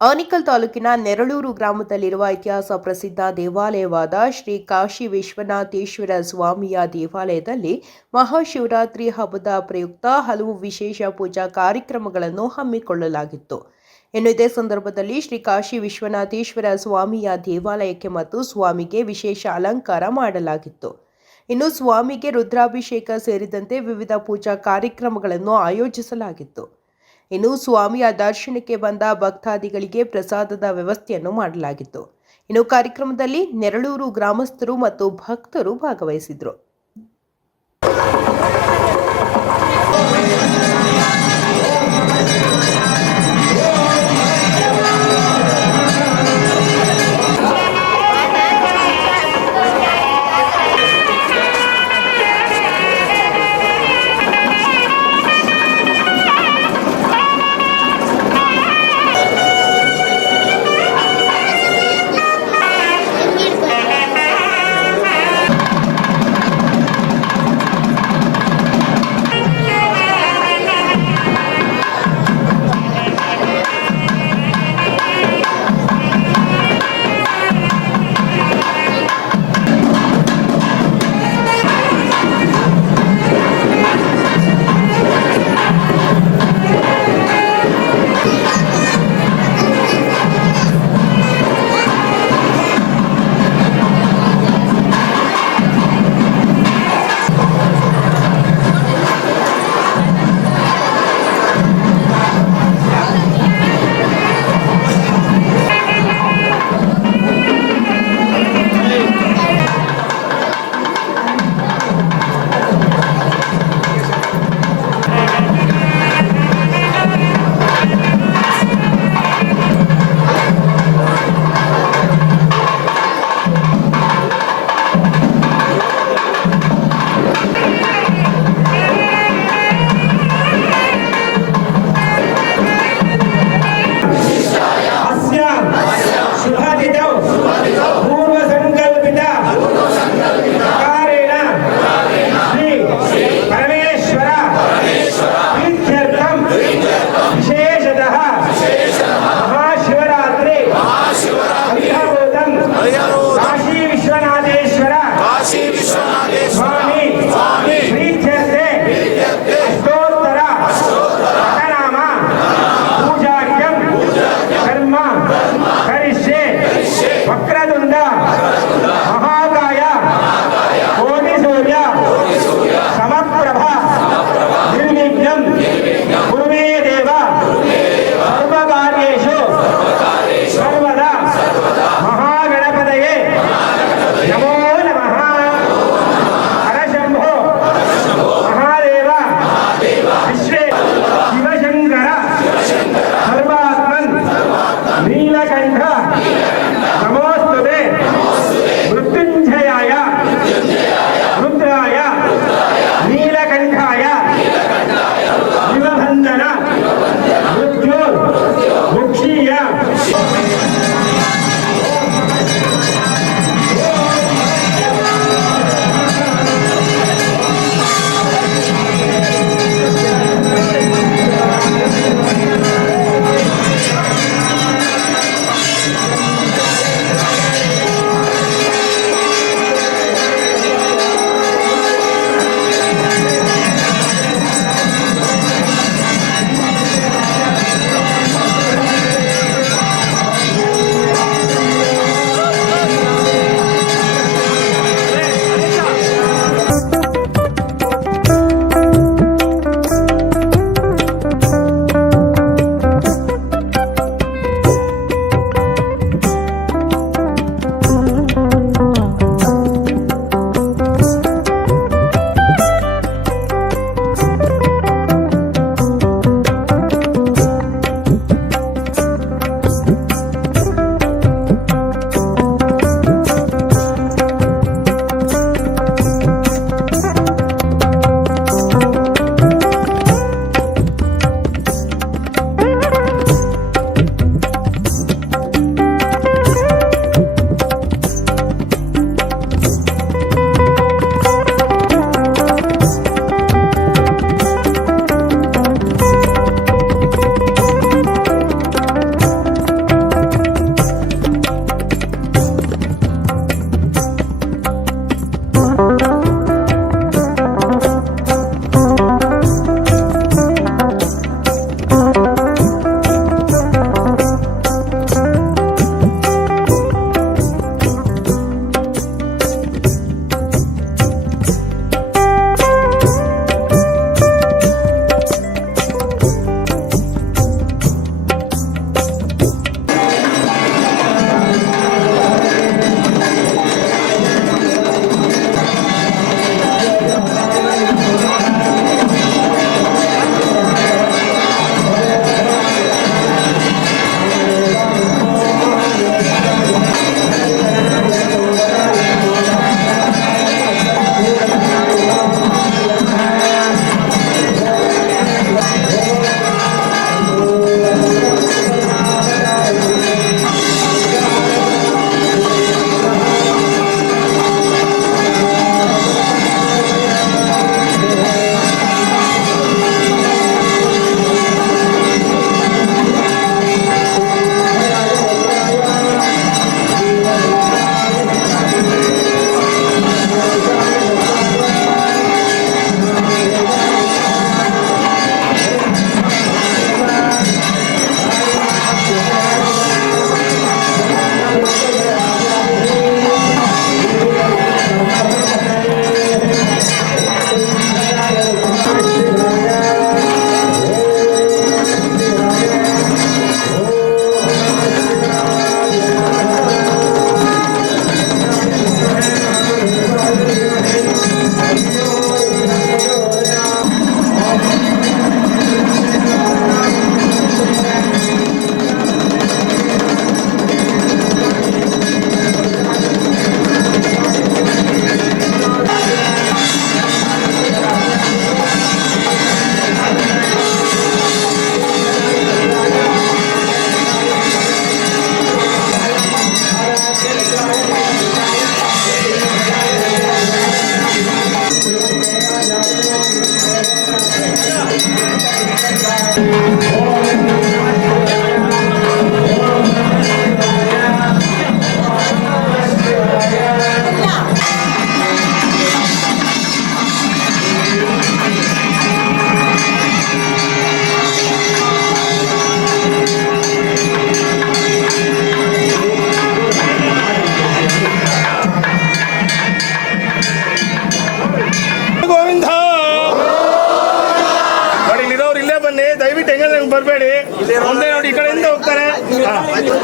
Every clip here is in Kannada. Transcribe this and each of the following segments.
ಆನಿಕಲ್ ತಾಲೂಕಿನ ನೆರಳೂರು ಗ್ರಾಮದಲ್ಲಿರುವ ಇತಿಹಾಸ ಪ್ರಸಿದ್ಧ ದೇವಾಲಯವಾದ ಶ್ರೀ ಕಾಶಿ ವಿಶ್ವನಾಥೇಶ್ವರ ಸ್ವಾಮಿಯ ದೇವಾಲಯದಲ್ಲಿ ಮಹಾಶಿವರಾತ್ರಿ ಹಬ್ಬದ ಪ್ರಯುಕ್ತ ಹಲವು ವಿಶೇಷ ಪೂಜಾ ಕಾರ್ಯಕ್ರಮಗಳನ್ನು ಹಮ್ಮಿಕೊಳ್ಳಲಾಗಿತ್ತು. ಇನ್ನು ಇದೇ ಸಂದರ್ಭದಲ್ಲಿ ಶ್ರೀ ಕಾಶಿ ವಿಶ್ವನಾಥೇಶ್ವರ ಸ್ವಾಮಿಯ ದೇವಾಲಯಕ್ಕೆ ಮತ್ತು ಸ್ವಾಮಿಗೆ ವಿಶೇಷ ಅಲಂಕಾರ ಮಾಡಲಾಗಿತ್ತು. ಇನ್ನು ಸ್ವಾಮಿಗೆ ರುದ್ರಾಭಿಷೇಕ ಸೇರಿದಂತೆ ವಿವಿಧ ಪೂಜಾ ಕಾರ್ಯಕ್ರಮಗಳನ್ನು ಆಯೋಜಿಸಲಾಗಿತ್ತು. ಇನ್ನು ಸ್ವಾಮಿಯ ದರ್ಶನಕ್ಕೆ ಬಂದ ಭಕ್ತಾದಿಗಳಿಗೆ ಪ್ರಸಾದದ ವ್ಯವಸ್ಥೆಯನ್ನು ಮಾಡಲಾಗಿತ್ತು. ಇನ್ನು ಕಾರ್ಯಕ್ರಮದಲ್ಲಿ ನೆರಳೂರು ಗ್ರಾಮಸ್ಥರು ಮತ್ತು ಭಕ್ತರು ಭಾಗವಹಿಸಿದ್ರು. turn it down.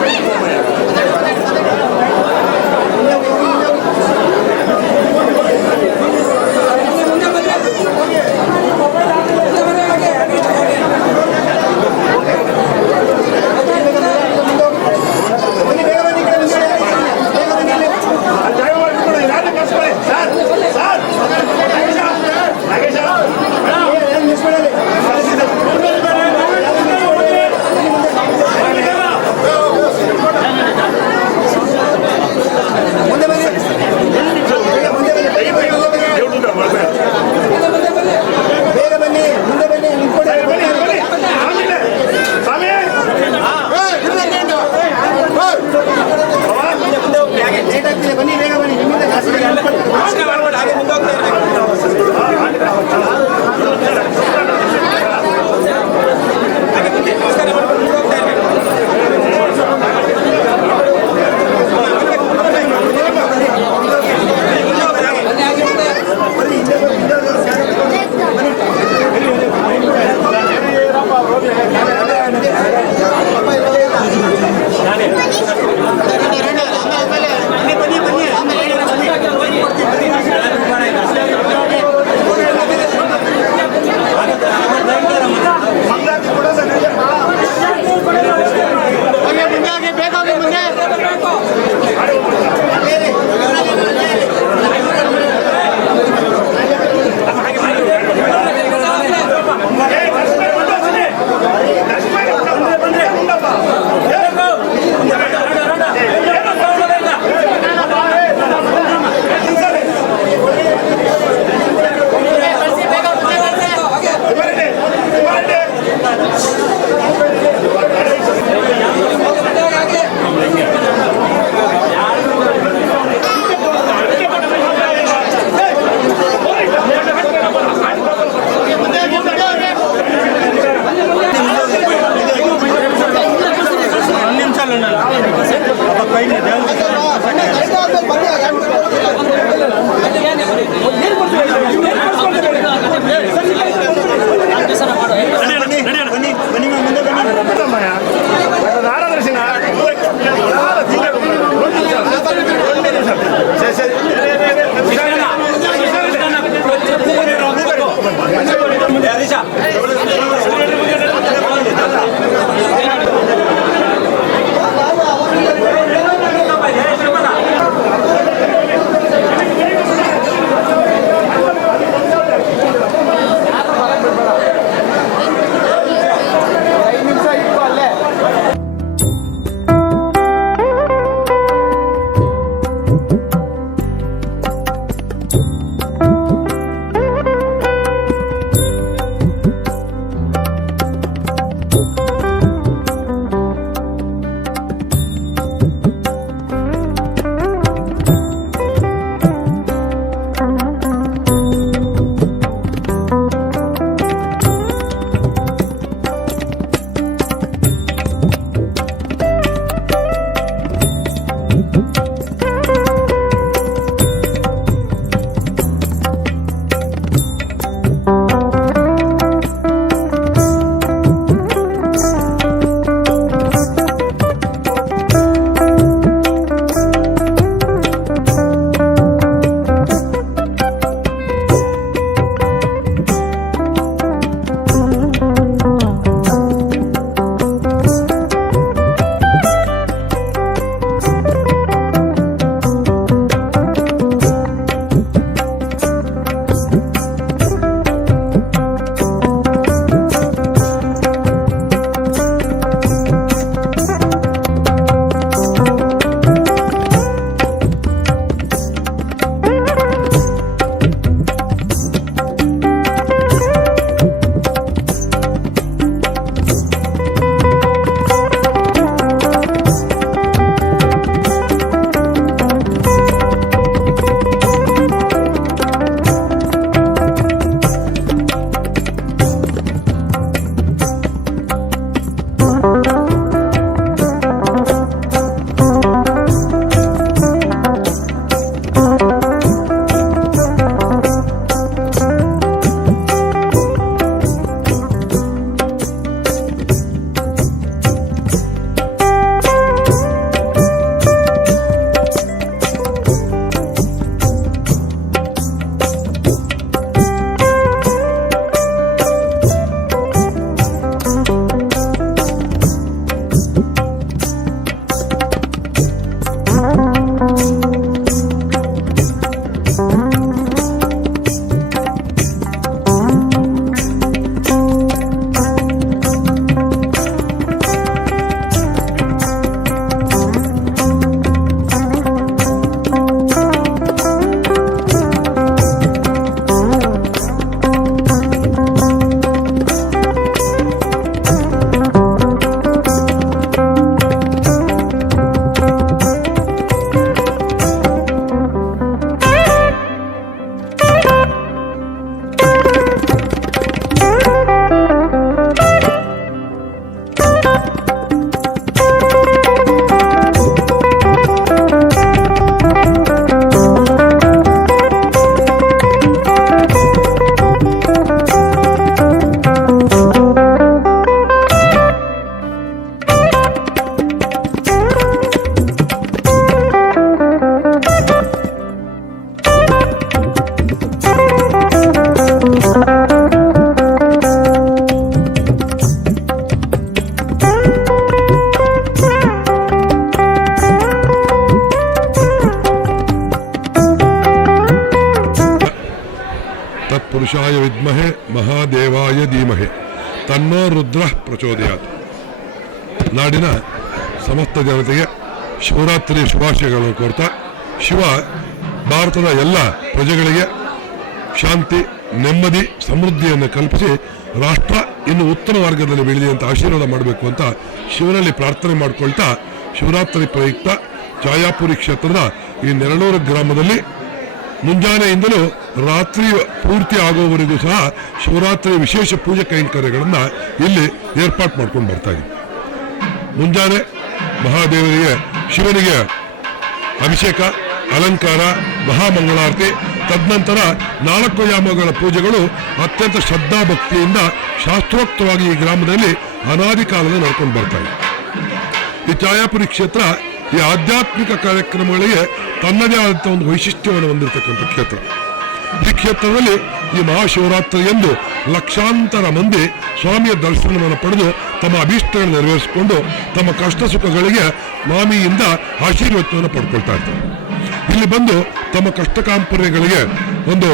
Wait, 原告。ಗಣೇಶಾಯ ವಿದ್ಮಹೆ ಮಹಾದೇವಾಯ ಧೀಮಹೆ. ತನ್ನೋ ರುದ್ರ ಪ್ರಚೋದಯಾತ್. ನಾಡಿನ ಸಮಸ್ತ ಜನತೆಗೆ ಶಿವರಾತ್ರಿ ಶುಭಾಶಯಗಳನ್ನು ಕೋರ್ತಾ, ಶಿವ ಭಾರತದ ಎಲ್ಲ ಪ್ರಜೆಗಳಿಗೆ ಶಾಂತಿ, ನೆಮ್ಮದಿ, ಸಮೃದ್ಧಿಯನ್ನು ಕಲ್ಪಿಸಿ ರಾಷ್ಟ್ರ ಇನ್ನು ಉತ್ತಮ ಮಾರ್ಗದಲ್ಲಿ ಬೆಳೆದಿ ಅಂತ ಆಶೀರ್ವಾದ ಮಾಡಬೇಕು ಅಂತ ಶಿವನಲ್ಲಿ ಪ್ರಾರ್ಥನೆ ಮಾಡಿಕೊಳ್ತಾ, ಶಿವರಾತ್ರಿ ಪ್ರಯುಕ್ತ ಛಾಯಾಪುರಿ ಕ್ಷೇತ್ರದ ಈ ನೆರಳೂರು ಗ್ರಾಮದಲ್ಲಿ ಮುಂಜಾನೆಯಿಂದಲೂ ರಾತ್ರಿ ಪೂರ್ತಿ ಆಗೋವರೆಗೂ ಸಹ ಶಿವರಾತ್ರಿ ವಿಶೇಷ ಪೂಜೆ ಕೈಂಕರ್ಯಗಳನ್ನು ಇಲ್ಲಿ ಏರ್ಪಾಟ್ ಮಾಡ್ಕೊಂಡು ಬರ್ತಾ ಮುಂಜಾನೆ ಮಹಾದೇವರಿಗೆ ಶಿವನಿಗೆ ಅಭಿಷೇಕ, ಅಲಂಕಾರ, ಮಹಾಮಂಗಳಾರತಿ, ತದನಂತರ ನಾಲ್ಕು ಯಾಮಗಳ ಪೂಜೆಗಳು ಅತ್ಯಂತ ಶ್ರದ್ಧಾಭಕ್ತಿಯಿಂದ ಶಾಸ್ತ್ರೋಕ್ತವಾಗಿ ಈ ಗ್ರಾಮದಲ್ಲಿ ಅನಾದಿ ಕಾಲದ ನಡ್ಕೊಂಡು ಬರ್ತಾ ಈ ಛಾಯಾಪುರಿ ಕ್ಷೇತ್ರ ಈ ಆಧ್ಯಾತ್ಮಿಕ ಕಾರ್ಯಕ್ರಮಗಳಿಗೆ ತನ್ನದೇ ಆದಂಥ ಒಂದು ವೈಶಿಷ್ಟ್ಯವನ್ನು ಹೊಂದಿರತಕ್ಕಂಥ ಕ್ಷೇತ್ರ. ಈ ಕ್ಷೇತ್ರದಲ್ಲಿ ಈ ಮಹಾಶಿವರಾತ್ರಿಯಂದು ಲಕ್ಷಾಂತರ ಮಂದಿ ಸ್ವಾಮಿಯ ದರ್ಶನವನ್ನು ಪಡೆದು ತಮ್ಮ ಅಭೀಷ್ಟಗಳನ್ನು ನೆರವೇರಿಸಿಕೊಂಡು ತಮ್ಮ ಕಷ್ಟ ಸುಖಗಳಿಗೆ ಸ್ವಾಮಿಯಿಂದ ಆಶೀರ್ವಾದವನ್ನು ಪಡ್ಕೊಳ್ತಾ ಇರ್ತಾರೆ ಇಲ್ಲಿ ಬಂದು ತಮ್ಮ ಕಷ್ಟ ಕಾಂಪರ್ಯಗಳಿಗೆ ಒಂದು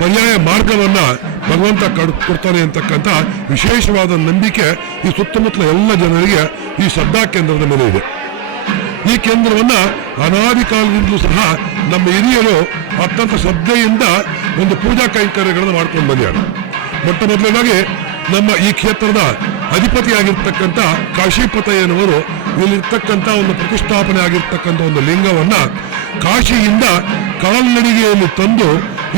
ಪರ್ಯಾಯ ಮಾರ್ಗವನ್ನ ಭಗವಂತ ಕಡ್ ಕೊಡ್ತಾನೆ ಅಂತಕ್ಕಂಥ ವಿಶೇಷವಾದ ನಂಬಿಕೆ ಈ ಸುತ್ತಮುತ್ತಲ ಎಲ್ಲ ಜನರಿಗೆ ಈ ಶ್ರದ್ಧಾ ಕೇಂದ್ರದ ಮೇಲೆ ಇದೆ. ಈ ಕೇಂದ್ರವನ್ನ ಅನಾದಿ ಕಾಲದಿಂದಲೂ ಸಹ ನಮ್ಮ ಹಿರಿಯರು ಅತ್ಯಂತ ಶ್ರದ್ಧೆಯಿಂದ ಒಂದು ಪೂಜಾ ಕೈಂಕರ್ಯಗಳನ್ನು ಮಾಡ್ಕೊಂಡು ಬಂದಿದ್ದಾರೆ. ಮೊಟ್ಟ ಮೊದಲನೇದಾಗಿ ನಮ್ಮ ಈ ಕ್ಷೇತ್ರದ ಅಧಿಪತಿಯಾಗಿರ್ತಕ್ಕಂಥ ಕಾಶಿಪತ ಎನ್ನುವರು ಇಲ್ಲಿರ್ತಕ್ಕಂಥ ಒಂದು ಪ್ರತಿಷ್ಠಾಪನೆ ಆಗಿರ್ತಕ್ಕಂಥ ಒಂದು ಲಿಂಗವನ್ನ ಕಾಶಿಯಿಂದ ಕಾಲ್ನಡಿಗೆಯಲ್ಲಿ ತಂದು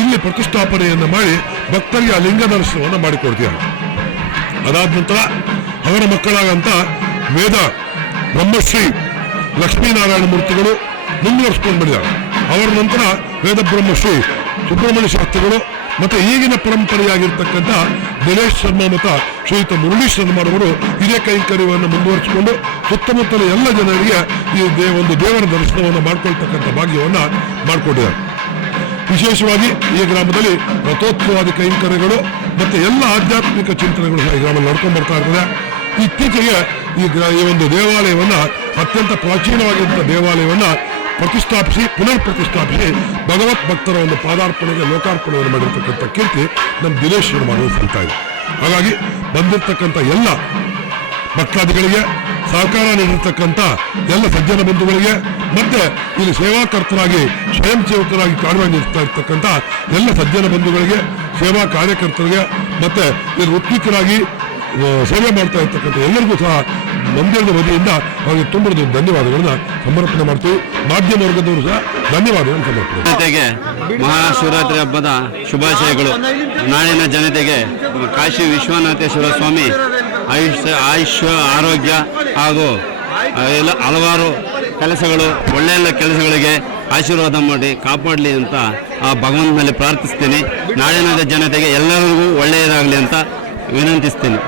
ಇಲ್ಲಿ ಪ್ರತಿಷ್ಠಾಪನೆಯನ್ನು ಮಾಡಿ ಭಕ್ತರಿಗೆ ಆ ಲಿಂಗ ದರ್ಶನವನ್ನು ಮಾಡಿಕೊಡ್ತೀವಿ ಅದಾದ ನಂತರ ಅವರ ಮಕ್ಕಳಾದಂಥ ವೇದ ಬ್ರಹ್ಮಶ್ರೀ ಲಕ್ಷ್ಮೀನಾರಾಯಣ ಮೂರ್ತಿಗಳು ಮುಂದುವರಿಸ್ಕೊಂಡು ಬಂದಿದ್ದಾರೆ. ಅವರ ನಂತರ ವೇದಬ್ರಹ್ಮ ಶ್ರೀ ಸುಬ್ರಹ್ಮಣ್ಯ ಶಾಸ್ತ್ರಿಗಳು ಮತ್ತೆ ಈಗಿನ ಪರಂಪರೆಯಾಗಿರ್ತಕ್ಕಂಥ ದಿನೇಶ್ ಶರ್ಮಾ ಮತ್ತು ಶ್ರೀಯುತ ಮುರಳಿ ಶರ್ಮಾರವರು ಇದೇ ಕೈಂಕರ್ಯವನ್ನು ಮುಂದುವರಿಸಿಕೊಂಡು ಸುತ್ತಮುತ್ತಲ ಎಲ್ಲ ಜನರಿಗೆ ಈ ದೇ ಒಂದು ದೇವರ ದರ್ಶನವನ್ನು ಮಾಡಿಕೊಳ್ತಕ್ಕಂಥ ಭಾಗ್ಯವನ್ನು ಮಾಡಿಕೊಂಡಿದ್ದಾರೆ ವಿಶೇಷವಾಗಿ ಈ ಗ್ರಾಮದಲ್ಲಿ ರಥೋತ್ಸವಾದಿ ಕೈಂಕರ್ಯಗಳು ಮತ್ತೆ ಎಲ್ಲ ಆಧ್ಯಾತ್ಮಿಕ ಚಿಂತನೆಗಳು ಈ ಗ್ರಾಮದಲ್ಲಿ ನಡ್ಕೊಂಡು ಬರ್ತಾ ಇರ್ತದೆ. ಇತ್ತೀಚೆಗೆ ಈ ಗ್ರಾ ಈ ಒಂದು ದೇವಾಲಯವನ್ನ ಅತ್ಯಂತ ಪ್ರಾಚೀನವಾಗಿದ್ದ ದೇವಾಲಯವನ್ನು ಪ್ರತಿಷ್ಠಾಪಿಸಿ, ಪುನರ್ ಪ್ರತಿಷ್ಠಾಪಿಸಿ ಭಗವತ್ ಭಕ್ತರ ಒಂದು ಪಾದಾರ್ಪಣೆಗೆ ಲೋಕಾರ್ಪಣೆಯನ್ನು ಮಾಡಿರ್ತಕ್ಕಂಥ ಕೀರ್ತಿ ನಮ್ಮ ದಿನೇಶ್ ಶರ್ಮಾರು ಸಿಗ್ತಾ ಇದೆ ಹಾಗಾಗಿ ಬಂದಿರತಕ್ಕಂಥ ಎಲ್ಲ ಭಕ್ತಾದಿಗಳಿಗೆ ಸಹಕಾರ ನೀಡಿರ್ತಕ್ಕಂಥ ಎಲ್ಲ ಸಜ್ಜನ ಬಂಧುಗಳಿಗೆ, ಮತ್ತೆ ಇಲ್ಲಿ ಸೇವಾಕರ್ತರಾಗಿ ಸ್ವಯಂ ಸೇವಕರಾಗಿ ಕಾರ್ಯನಿರ್ವಹಿಸ್ತಾ ಇರ್ತಕ್ಕಂಥ ಎಲ್ಲ ಸಜ್ಜನ ಬಂಧುಗಳಿಗೆ, ಸೇವಾ ಕಾರ್ಯಕರ್ತರಿಗೆ, ಮತ್ತೆ ಇಲ್ಲಿ ವೃತ್ತಿಕರಾಗಿ ಸೇವೆ ಮಾಡ್ತಾ ಇರ್ತಕ್ಕಂಥ ಎಲ್ಲರಿಗೂ ಸಹ ಮಂದಿರದ ವತಿಯಿಂದ ಅವರಿಗೆ ತುಂಬ ಧನ್ಯವಾದಗಳನ್ನ ಸಮರ್ಪಣೆ ಮಾಡ್ತೀವಿ. ಮಾಧ್ಯಮ ವರ್ಗದವರು ಸಹ ಧನ್ಯವಾದಗಳನ್ನು ಸಮರ್ಪಣೆ. ಜನತೆಗೆ ಮಹಾಶಿವರಾತ್ರಿ ಹಬ್ಬದ ಶುಭಾಶಯಗಳು. ನಾಡಿನ ಜನತೆಗೆ ಕಾಶಿ ವಿಶ್ವನಾಥೇಶ್ವರ ಸ್ವಾಮಿ ಆಯುಷ್ಯ ಆಯುಷ್ ಆರೋಗ್ಯ ಹಾಗೂ ಎಲ್ಲ ಹಲವಾರು ಕೆಲಸಗಳು ಒಳ್ಳೆಯ ಕೆಲಸಗಳಿಗೆ ಆಶೀರ್ವಾದ ಮಾಡಿ ಕಾಪಾಡಲಿ ಅಂತ ಆ ಭಗವಂತನಲ್ಲಿ ಪ್ರಾರ್ಥಿಸ್ತೀನಿ. ನಾಡಿನ ಜನತೆಗೆ ಎಲ್ಲರಿಗೂ ಒಳ್ಳೆಯದಾಗಲಿ ಅಂತ ವಿನಂತಿಸ್ತೀನಿ.